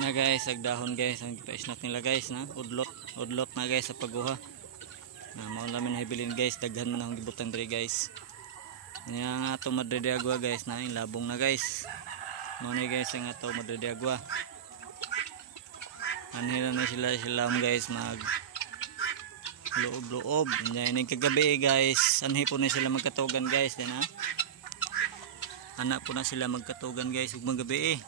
Na guys, agdahon guys ang ipa-snap nila guys na udlot na guys sa paguha. Na mao lamin hibilin guys, daghan man ang gibutang diri guys. Nya nga ato madredeagwa guys na labong na guys. Mao ni guys ang ato madredeagwa. Anhira na sila guys mag loob. Nya ini kagabi guys, anhi po na sila magkatugan guys din ha. Anak po na sila magkatugan guys ug magabi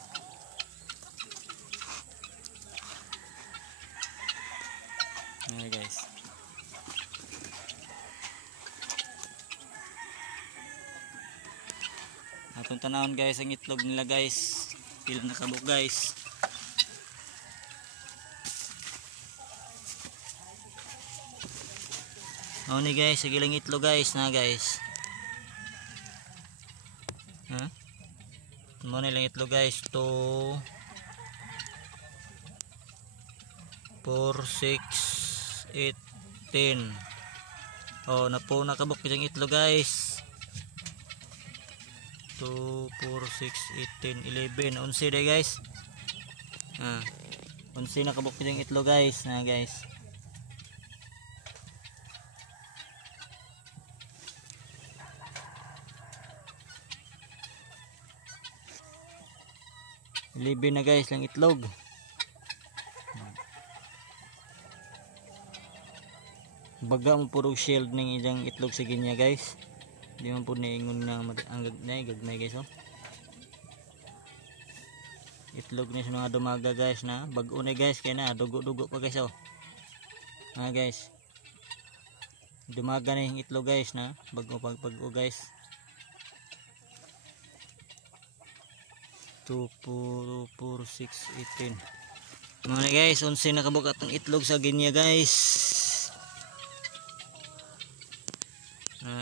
Ayan guys. Atong tanawon guys ang itlog nila guys. Pila na kabuk guys. Oh ni guys, sige lang itlog guys na guys. Ha? Mo ni lang itlog guys. 2 4 6 8 10. Oh, napo nakabuk yung itlog guys. 2 4 6 8 10 11 11 day guys. 11 nakabuk yung itlog guys na guys. Libin na guys lang itlog. Baga mo puro shield ng ilang itlog sa ginya guys. Di man po naingon na ang gagmay guys oh. Itlog ni sa mga dumaga guys na bag-o na guys kaya na dugo-dugo pa guys oh. Guys. Dumaga na yung itlog guys na bag-o guys. 2 4 6 18. Mga guys, 11 nakabukat ang itlog sa ginya guys.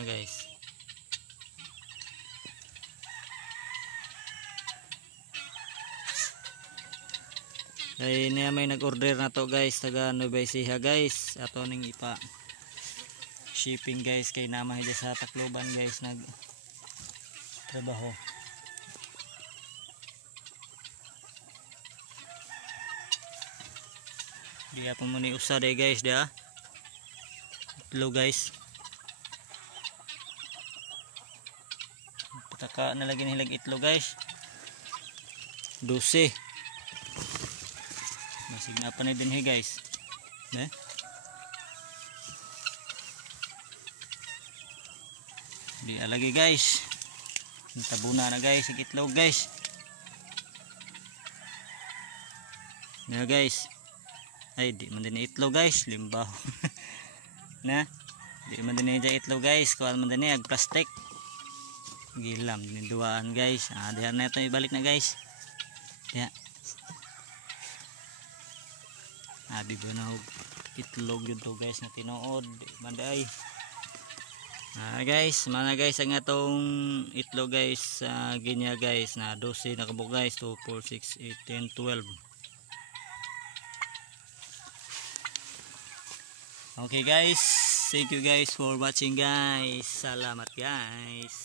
Guys. Ay na may nag-order na to guys taga Nueva Ecija guys. Ato ning ipa shipping guys kay nama hidya sa Tacloban guys nag trabaho. Di apa mo ni usa day guys dia. Itlog guys. Pataka na lagi nilang itlog guys. 12. Masig na pa na din guys. Ne? Di alagi guys. Tabuna na guys ang itlog guys. Na guys. Ay di man din itlog guys, limbaw. Na? Di man din itlog guys, kuan man din ag plastic. Gilam din duaan guys. Diyan na ito ibalik na guys. Ya. Abi ba na itlog yun to guys na tinuod manday. Guys, mana guys ang atong itlog guys sa ginya guys na 12 nakabuk guys. 2 4 6 8 10 12. Okay guys, thank you guys for watching guys. Salamat guys.